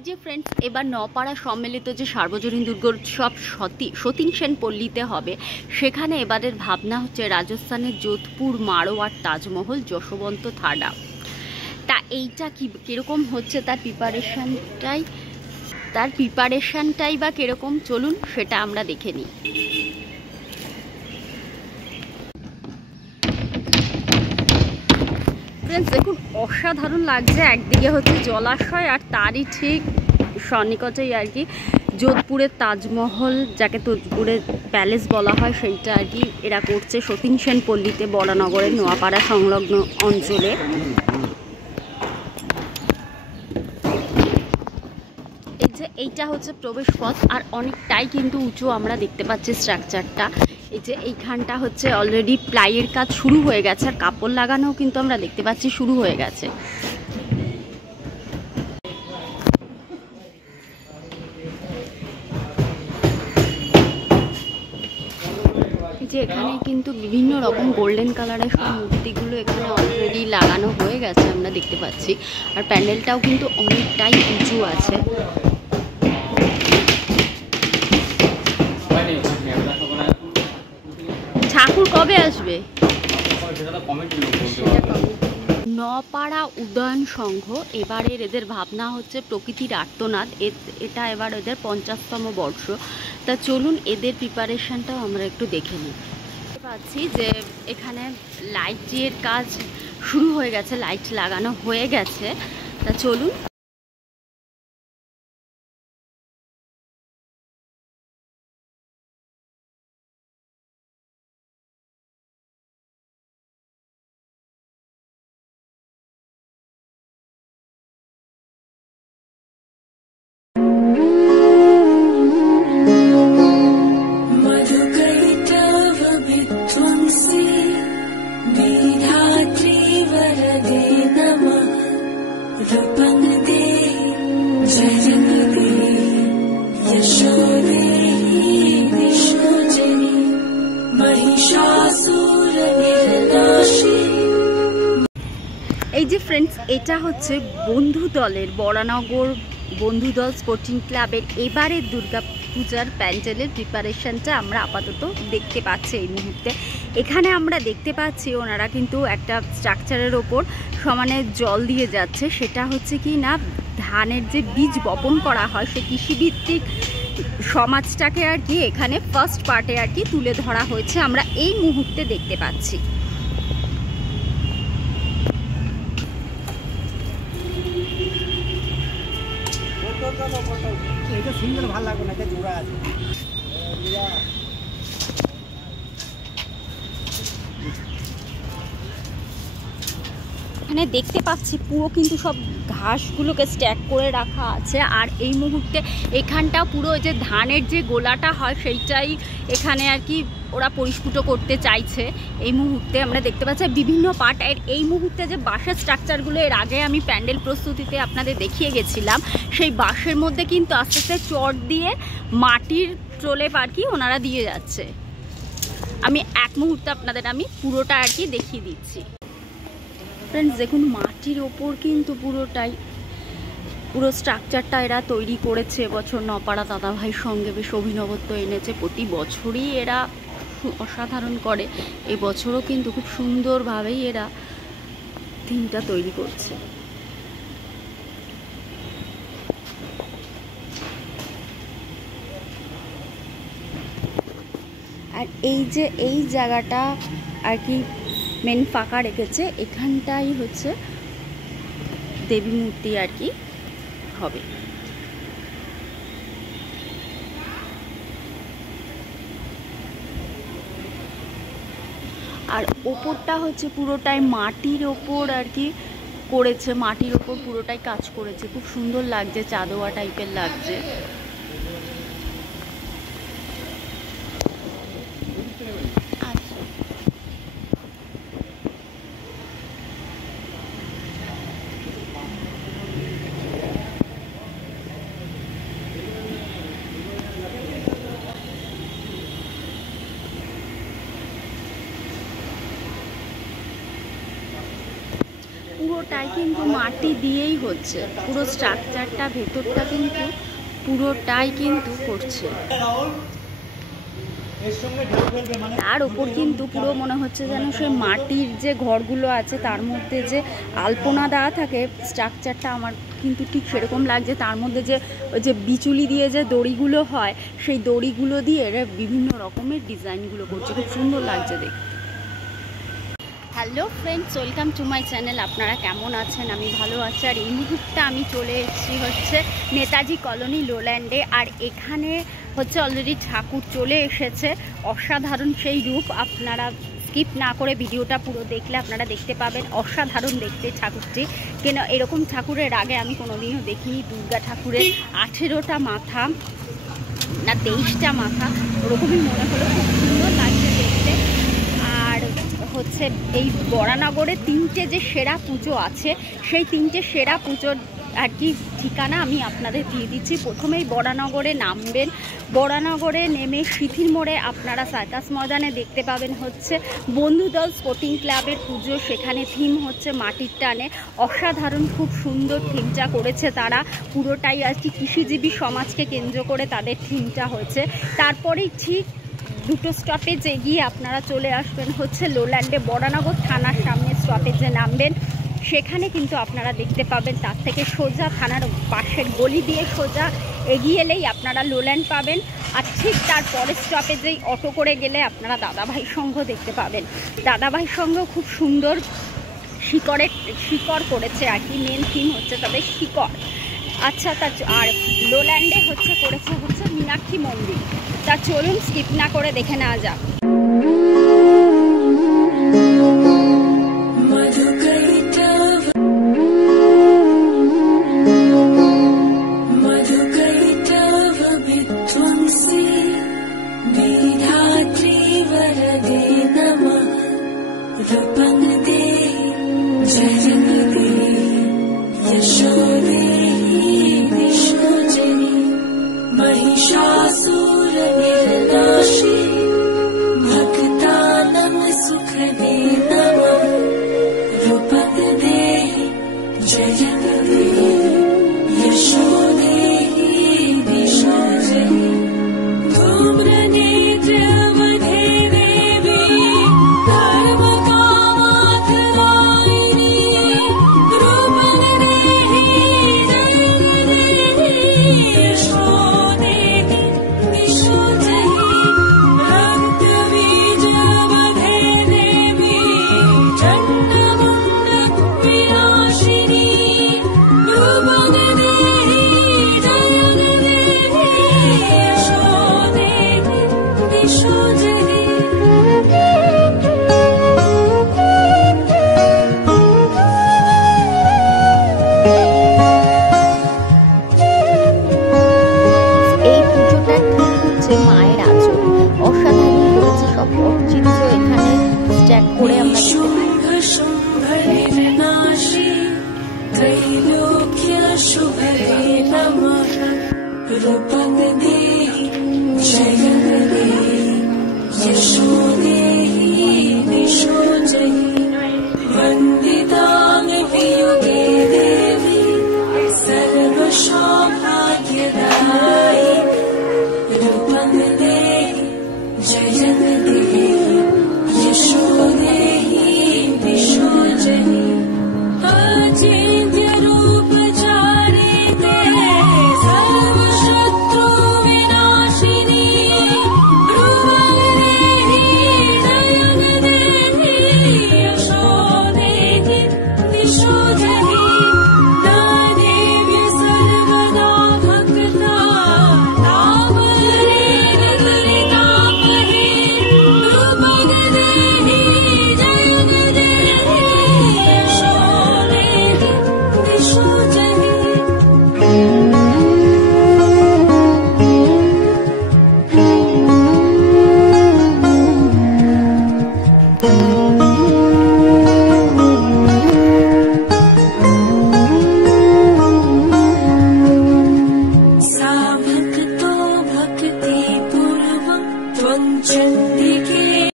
এই যে ফ্রেন্ডস, এবার নপাড়া সম্মিলিত যে সার্বজনীন দুর্গোৎসব সতীন সেন পল্লীতে হবে, সেখানে এবারের ভাবনা হচ্ছে রাজস্থানের যোধপুর, মারোয়ার, তাজমহল, যশবন্ত থাডা। তা এইটা কীরকম হচ্ছে তার প্রিপারেশনটাই বা কীরকম, চলুন সেটা আমরা দেখে নিই। ফ্রেন্ডস দেখুন, অসাধারণ লাগছে। একদিকে হচ্ছে জলাশয় আর তারই ঠিক সন্নিকটেই আর কি যোধপুরের তাজমহল, যাকে যোধপুরের প্যালেস বলা হয়, সেইটা আর কি এরা করছে সতীন সেন পল্লীতে, বরানগরের নোয়াপাড়া সংলগ্ন অঞ্চলে। এই যে এইটা হচ্ছে প্রবেশপথ, আর অনেকটাই কিন্তু উঁচু আমরা দেখতে পাচ্ছি স্ট্রাকচারটা। এই যে এইখানটা হচ্ছে অলরেডি প্লাইয়ের কাজ শুরু হয়ে গেছে, আর কাপড় লাগানোও কিন্তু আমরা দেখতে পাচ্ছি শুরু হয়ে গেছে। যে এখানে কিন্তু বিভিন্ন রকম গোল্ডেন কালারের সব মূর্তিগুলো এখানে অলরেডি লাগানো হয়ে গেছে আমরা দেখতে পাচ্ছি, আর প্যান্ডেলটাও কিন্তু অনেকটাই উঁচু আছে। ঠাকুর কবে আসবে? নপাড়া উদয়ন সংঘ এবারের এদের ভাবনা হচ্ছে প্রকৃতির আর্তনাদ। এটা এবার এদের 50তম বর্ষ। তা চলুন এদের প্রিপারেশনটাও আমরা একটু দেখে নিই। পাচ্ছি যে এখানে লাইটের কাজ শুরু হয়ে গেছে, লাইট লাগানো হয়ে গেছে। তা চলুন। এই যে ফ্রেন্ডস, এটা হচ্ছে বন্ধু দলের, বরানগর বন্ধুদল স্পোর্টিং ক্লাবের এবারের দুর্গা পূজার প্যান্ডেলের প্রিপারেশনটা আমরা আপাতত দেখতে পাচ্ছি এই মুহূর্তে। এখানে আমরা দেখতে পাচ্ছি ওনারা কিন্তু একটা স্ট্রাকচারের ওপর সমানে জল দিয়ে যাচ্ছে। সেটা হচ্ছে কি না, ধানের যে বীজ বপন করা হয় সেই কৃষিভিত্তিক সমাজটাকে আর কি এখানে ফার্স্ট পার্টে আর কি তুলে ধরা হয়েছে, আমরা এই মুহূর্তে দেখতে পাচ্ছি। এখানে দেখতে পাচ্ছি পুরো কিন্তু সব ঘাসগুলোকে স্ট্যাক করে রাখা আছে, আর এই মুহূর্তে এখানটা পুরো ওই যে ধানের যে গোলাটা হয় সেইটাই এখানে আর কি ওরা পরিস্ফুট করতে চাইছে। এই মুহূর্তে আমরা দেখতে পাচ্ছি বিভিন্ন পার্ট। আর এই মুহূর্তে যে বাঁশের স্ট্রাকচারগুলো এর আগে আমি প্যান্ডেল প্রস্তুতিতে আপনাদের দেখিয়ে গেছিলাম, সেই বাঁশের মধ্যে কিন্তু আস্তে আস্তে চট দিয়ে মাটির প্রলেপ আর কি ওনারা দিয়ে যাচ্ছে। আমি এক মুহূর্তে আপনাদের আমি পুরোটা আর কি দেখিয়ে দিচ্ছি। ফ্রেন্ডস দেখুন, মাটির ওপর কিন্তু পুরো স্ট্রাকচারটা এরা তৈরি করেছে। এবছর নপাড়া দাদাভাইয়ের সঙ্গে বেশ অভিনবত্ব এনেছে। প্রতি বছরই এরা অসাধারণ করে, এবছরও কিন্তু খুব সুন্দরভাবেই এরা থিমটা তৈরি করছে। আর এই যে এই জায়গাটা আর কি মেন ফাঁকা রেখেছে, এখানটাই হচ্ছে দেবী মূর্তি আর কি হবে। আর ওপরটা হচ্ছে পুরোটাই মাটির ওপর আর কি করেছে, মাটির ওপর পুরোটাই কাজ করেছে, খুব সুন্দর লাগছে, চাঁদোয়া টাইপের লাগছে। পুরোটাই কিন্তু মাটি দিয়েই হচ্ছে, পুরো স্ট্রাকচারটা ভেতরটা কিন্তু পুরোটাই কিন্তু করছে। তার ওপর কিন্তু পুরো মনে হচ্ছে যেন সেই মাটির যে ঘরগুলো আছে তার মধ্যে যে আলপনা দেওয়া থাকে, স্ট্রাকচারটা আমার কিন্তু ঠিক সেরকম লাগছে। তার মধ্যে যে ওই যে বিচুলি দিয়ে যে দড়িগুলো হয়, সেই দড়িগুলো দিয়ে এরা বিভিন্ন রকমের ডিজাইনগুলো করছে, খুব সুন্দর লাগছে দেখতে। Hello friends, welcome to my channel. আপনারা কেমন আছেন? আমি ভালো আছি। আর এই মুহূর্তে আমি চলে এসেছি হচ্ছে নেতাজি কলোনি লোল্যান্ডে। আর এখানে হচ্ছে অলরেডি ঠাকুর চলে এসেছে, অসাধারণ সেই রূপ। আপনারা স্কিপ না করে ভিডিওটা পুরো দেখলে আপনারা দেখতে পাবেন, অসাধারণ দেখতে ঠাকুরটি। কেন এরকম ঠাকুরের আগে আমি কোনোদিনও দেখিনি। দুর্গা ঠাকুরের 18টা মাথা না 23টা মাথা ওরকমই মনে হলো, খুব সুন্দর লাগছে দেখতে। আর হচ্ছে এই বরানগরে 3টে যে সেরা পুজো আছে, সেই 3টে সেরা পুজোর আর কি ঠিকানা আমি আপনাদের দিয়ে দিচ্ছি। প্রথমেই বরানগরে নামবেন, বরানগরে নেমে সিথির মোড়ে আপনারা সার্কাস ময়দানে দেখতে পাবেন হচ্ছে বন্ধুদল স্পোর্টিং ক্লাবের পুজো। সেখানে থিম হচ্ছে মাটির টানে, অসাধারণ খুব সুন্দর থিমটা করেছে তারা। পুরোটাই আর কি কৃষিজীবী সমাজকে কেন্দ্র করে তাদের থিমটা হয়েছে। তারপরেই ঠিক 2টো স্টপেজ এগিয়ে আপনারা চলে আসবেন হচ্ছে লোল্যান্ডে, বরানগর থানার সামনে স্টপেজে নামবেন। সেখানে কিন্তু আপনারা দেখতে পাবেন, তার থেকে সোজা থানার পাশের গলি দিয়ে সোজা এগিয়ে এলেই আপনারা লোল্যান্ড পাবেন। আর ঠিক তার পরের স্টপেজেই অটো করে গেলে আপনারা দাদাভাই সংঘ দেখতে পাবেন। দাদাভাই সংঘ খুব সুন্দর শিকড় করেছে আর কি, মেন থিম হচ্ছে তাদের শিকড়। আচ্ছা, আর লোল্যান্ডে হচ্ছে করেছে হচ্ছে মীনাক্ষী মন্দির। তা চলুন স্কিপ না করে দেখে নেওয়া যাক। মায়ের আচল অসাধারণ করেছে, সব চিত্র এখানে স্ট্যাক করে আমরা দেখতে পাই।